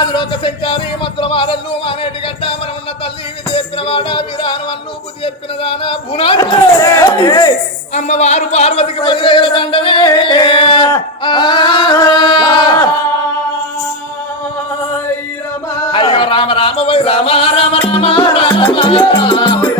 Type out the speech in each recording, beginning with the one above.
రాజు లోక సంచారి మంత్రుల మారల్లు మానేటి గడ్డ మనం ఉన్న తల్లి విధి చెప్పిన వాడ వీరాను అల్లు బుద్ధి చెప్పిన దాన భూనాడు అమ్మవారు పార్వతికి బదిలైన దండమే ఆ. రామ రామ రామ రామ రామ రామ రామ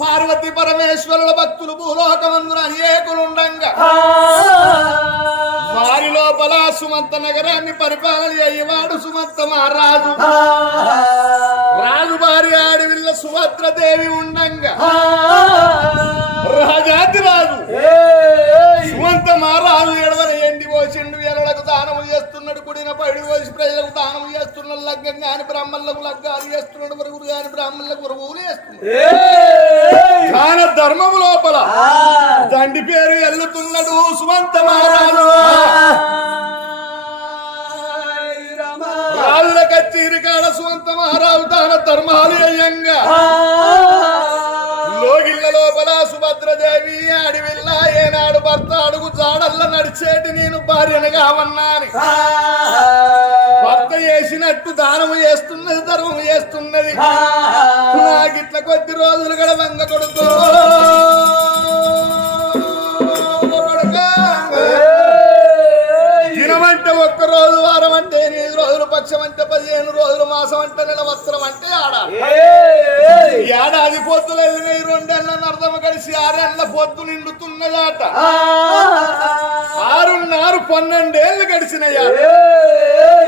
పార్వతి పరమేశ్వరుల భక్తులు భూలోకమందున అనేకులుండంగా. వారి లోపల సుమంత నగరాన్ని పరిపాలన అయ్యేవాడు సుమంత మహారాజు. రాజు భార్య అడవిల్ల సుభద్రదేవి ఉండంగా. రాజాతి రాజు. సుమంత మహారాజు ఎడవన ఎండి పోసిండు ఎరలకు దానము పోసి ప్రజలకు దానము చేస్తున్నాడు లగ్గం కాని బ్రాహ్మణులకు లగ్గాలు చేస్తున్నాడు వరుగురు కాని బ్రాహ్మణులకు వరుగులు చేస్తున్నాడు. దాన ధర్మము లోపల. తండ్రి పేరు ఎల్లుతున్నాడు సుమంత మహారాజు. రాళ్ళ కచ్చీరి కాడ సుమంత మహారాజు దాన ధర్మాలు అయ్యంగా లోగిళ్ళ లోపల సుభద్రదేవి అడవిల్ల ఏనాడు భర్త అడుగు జాడల్ల నడిచేటి నేను భార్యను కావన్నాని. చేసినట్టు దానము చేస్తున్నది ధర్మము చేస్తున్నది నాకిట్ల కొద్ది రోజులు గడ వంగ కొడుకా. రోజు వారం అంటే ఎనిమిది రోజులు పక్షం అంటే పదిహేను రోజులు మాసం అంటే నెల వస్త్రం అంటే ఆడాలి ఏడాది పొద్దులు వెళ్ళినాయి రెండేళ్ళ నర్థం కలిసి ఆరేళ్ళ పొద్దు నిండుతున్నదాట. ఆరున్నర పన్నెండేళ్ళు గడిచినయ్యా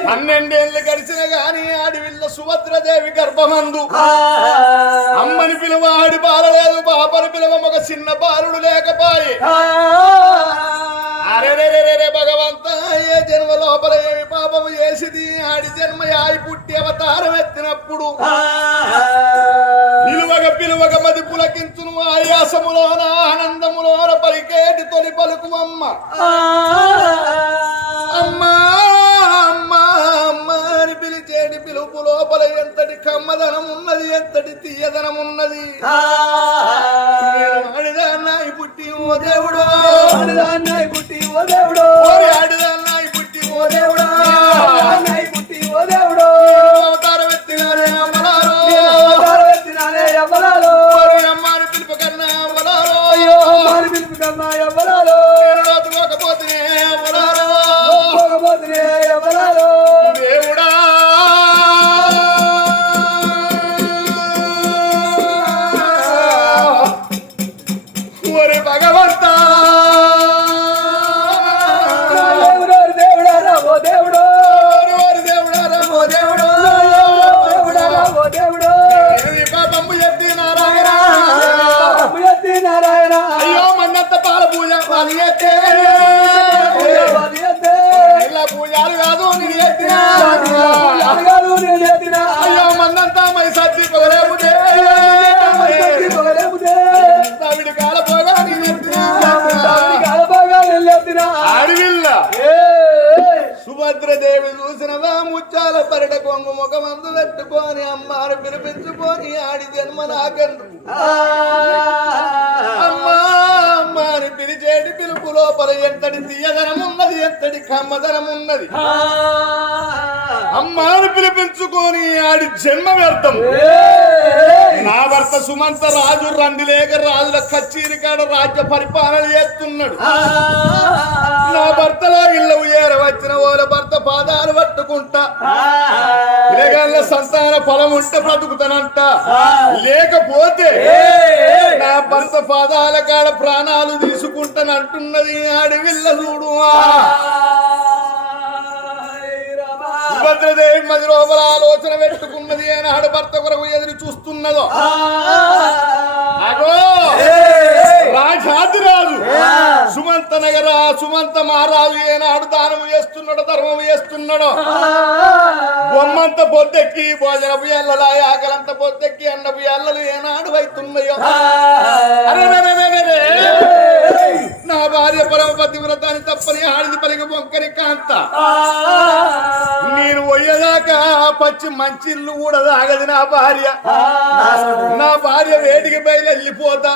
పన్నెండేళ్ళు గడిచిన గాని అడవిల్ల సుభద్రదేవి గర్భమందు. అమ్మని పిలువ ఆడి బాలలేదు పాపని పిలువ ఒక చిన్న బాలుడు లేకపోయి. అరెరెరెరెరె భగవంత ఏ జన్మ లోపల ఏమి పాపము చేసిది? ఆడి జన్మ ఆయి పుట్టి అవతారం ఎత్తినప్పుడు పిలువగ పిలువగ మది పులకించును ఆయాసములోన ఆనందములోన పలికేటి తొలి పలుకు అమ్మ అమ్మా అమ్మా అమ్మా అని పిలిచేటి పిలుపు లోపల ఎంతటి కమ్మదనం ఉన్నది ఎంతటి తీయదనం ఉన్నది నేను ఆడిదాన్నాయి పుట్టి ఓ దేవుడు. ఆడిదాన్నాయి పుట్టి దేవుడు పోరాడుదాం పరిట కొంగు ముఖమందు పెట్టుకొని అమ్మారు పిలిపించుకొని ఆడి జన్మ నాకెందుకు అమ్మా అమ్మా అని పిలిచేటి పిలుపు లోపల ఎంతటి తీయదనం ఉన్నది ఎంతటి కమ్మదనం ఉన్నది అమ్మాను పిలిపించుకొని ఆడి జన్మ వ్యర్థం. నా భర్త సుమంత రాజు రంది లేక రాజుల కచ్చేరి కాడ రాజ్య పరిపాలన చేస్తున్నాడు. నా భర్తలో ఇళ్ళ ఉయ్యార వచ్చిన వాళ్ళ భర్త పాదాలు పట్టుకుంటా. ఇలాగల్ల సంతాన ఫలం ఉంటే బ్రతుకుతానంట. లేకపోతే నా భర్త పాదాల కాడ ప్రాణాలు తీసుకుంటానంటున్నది అడవిల్ల చూడు. సుభద్రదేవి మది లోపల ఆలోచన పెట్టుకున్నది ఏనాడు భర్త కొరకు ఎదురు చూస్తున్నదో. అగో! రాజాదిరాజు. సుమంత నగర సుమంత మహారాజు ఏనాడు దానము చేస్తున్నాడో ధర్మము చేస్తున్నాడో. బొమ్మంత పొద్దెక్కి భోజనపు ఎల్లలా ఆకలంత పొద్దెక్కి అన్నపు ఎల్లలు ఏనాడు అవుతున్నాయో అరెరెరెరెరె. నా భార్య పరమ పతివ్రతాన్ని తప్పని ఆడిది పలికి బొంకని కాంత. నేను పోయేదాకా పచ్చి మంచిళ్ళు కూడా తాగదు నా భార్య. నా భార్య వేడికి బయలు వెళ్ళిపోతా.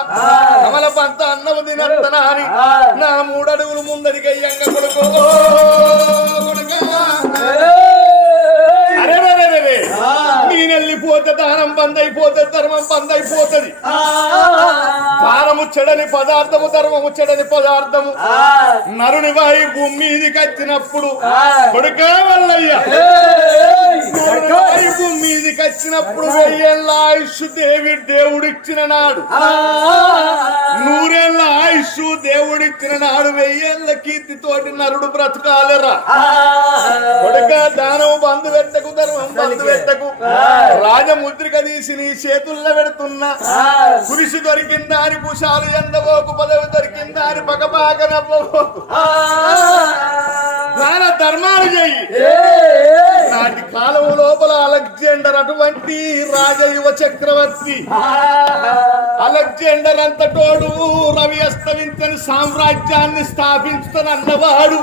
కమల పంత అన్నము తినత్తనా అని నా మూడడుగులు ముందడికి అయ్యంగ కొడుకా. దానం బంద్ అయిపోతే ధర్మం బంద్ అయిపోతుంది దానము చెడని పదార్థము ధర్మము చెడని పదార్థము. నరుని వాయి భూమి మీదికి వచ్చినప్పుడు కొడుకా వల్లయ్యా. మీదికి వచ్చినప్పుడు వెయ్యేళ్ళ ఆయుష్ దేవి దేవుడిచ్చిన నాడు. నూరేళ్ళ ఆయుష్ దేవుడిచ్చిన నాడు వెయ్యేళ్ళ కీర్తితోటి నరుడు బ్రతకాలరా. కొడుక దానం బంధు పెట్టకు ధర్మం బంధు పెట్టకు. రాజముద్రిక తీసి నీ చేతుల్లో పెడుతున్నా. కురిసి దొరికిందా అని పుషాలు ఎందవోకు పదవి దొరికిందా అని పగపాక నవ్వబోకు. దాన ధర్మాలు చెయ్యి. నాటి కాలం లోపల అలెగ్జాండర్ అటువంటి రాజయువ చక్రవర్తి. అలెగ్జాండర్ అంతటోడు రవి అస్తమించని సామ్రాజ్యాన్ని స్థాపించుతానన్నవాడు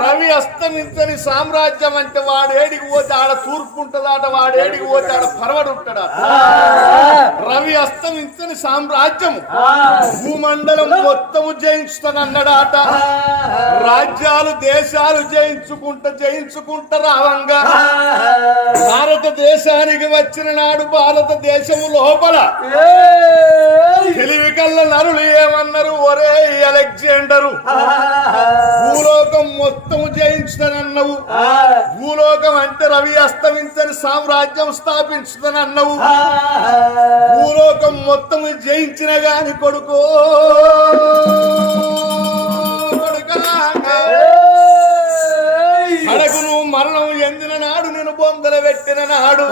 రవి అస్తమించని సామ్రాజ్యం అంటే వాడేడికి పోతే ఆడ తూర్పు ఉంటదాట వాడేడికి పోతే ఆడ పరవడు ఉంటాడట రవి అస్తమించని సామ్రాజ్యము. భూమండలం మొత్తము జయించుతానన్నాడాట రాజ్యాలు దేశాలు జయించుకుంటా జయించుకుంటా రావంగా. భారతదేశానికి వచ్చిన నాడు భారతదేశము లోపల. తెలివి కళ్ళ నరులు ఏమన్నారు? ఒరే అలెగ్జాండరు భూలోకం మొత్తము జయించుతానన్నవు భూలోకం అంటే రవి అస్తమించని సామ్రాజ్యం స్థాపించుతానన్నవు భూలోకం మొత్తం జయించిన గాని కొడుకో కొడుకా ఎందిన నాడు నేను బొందల పెట్టిన నాడు.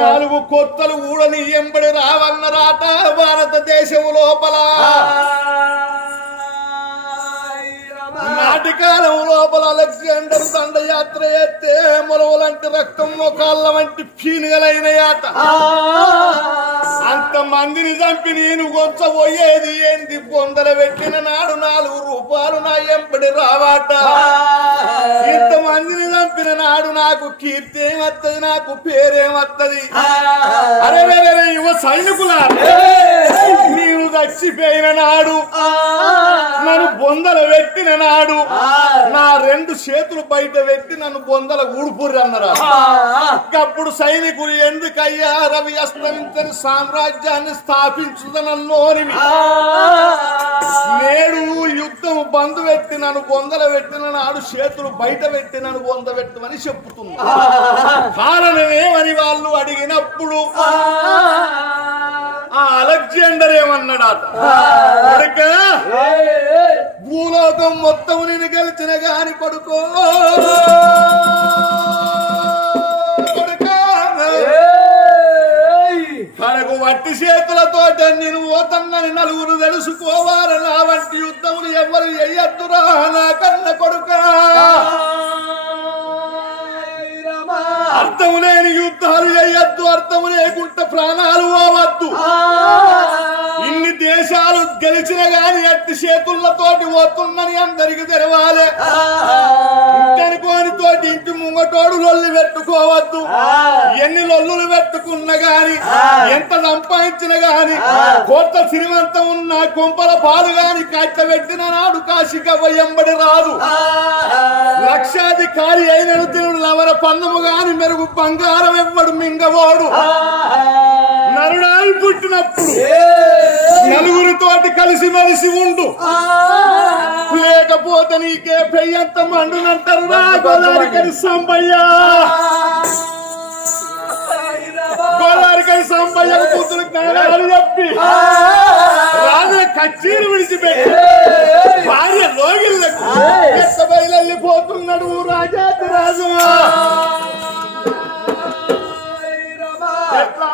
నాలుగు కొత్తలు ఊడని ఎంబడి రావన్న రాట భారతదేశం లోపల. నాటి కాలం లోపల అలెగ్జాండర్ దండయాత్ర ఎత్తే మొలవలంటి రక్తం మొకాళ్ళ వంటి పీనుగలైన యాత. మందిని చంపి నేను పోయేది ఏంది? బొందల పెట్టిన నాడు నాలుగు రూపాయలు నా ఎంబడి రావాట. ఇంత మందిని చంపిన నాడు నాకు కీర్తి ఏమత్తది? నాకు పేరేమత్తది అరే రే, రే, రే, యువ సైనికులా? నీవు చచ్చిపోయిన నాడు నన్ను బొందల పెట్టిన నాడు నా రెండు చేతులు బయట పెట్టి నన్ను బొందల ఊడుపుర్రి అన్నరా అప్పుడు సైనికులు ఎందుకయ్యా రవి అస్తమించని సామ్రాజ్యాన్ని స్థాపించుదనన్నోని నేడు యుద్ధం బంధు పెట్టి నన్ను బొందల పెట్టిన నాడు చేతులు బయట పెట్టి నన్ను బొంద పెట్టమని చెప్పుతున్నా కారణమేమని వాళ్ళు అడిగినప్పుడు ఆ. అలెగ్జాండర్ ఏమన్నాడట? భూలోకం మొత్తం నేను గెలిచిన గాని పడుకో. వట్టి చేతులతో నేను పోతన్నని నలుగురు తెలుసుకోవాలి. నా వంటి యుద్ధములు ఎవరు ఎయ్యద్దురా నా కన్న కొడుక. అర్థము లేని యుద్ధాలు ఎయ్యద్దు అర్థము లేకుంటే ప్రాణాలు పోవద్దు. దేశాలు గెలిచిన గాని అట్టి చేతులతోటి పోతుందని అందరికి తెరవాలి ఇంటనుకోని తోటి ఇంటి ముంగటోడు లొల్లి పెట్టుకోవద్దు. ఎన్ని లొల్లులు పెట్టుకున్నా గాని ఎంత సంపాదించిన గాని కోట్ల శ్రీమంతం ఉన్న కొంపల పాలు గాని కట్టబెట్టిన నాడు కాశిక ఎంబడి రాదు. లక్షాధికారి అయిన తిరుడు లవర పన్నము గాని మెరుగు బంగారం ఎవ్వడు మింగవోడు నరుడాయి పుట్టినప్పుడు నలుగురితో కలిసి మలిసి ఉండు. లేకపోతే నీకే పెయ్యంత మండునంటారు. నా గోదావరికని సంబయ్య సంబయ్య కూతురు జ్ఞానాలు చెప్పి. రాజుల కచ్చీలు విడిచిపెట్టి. భార్య రాజాతి ఎట్లా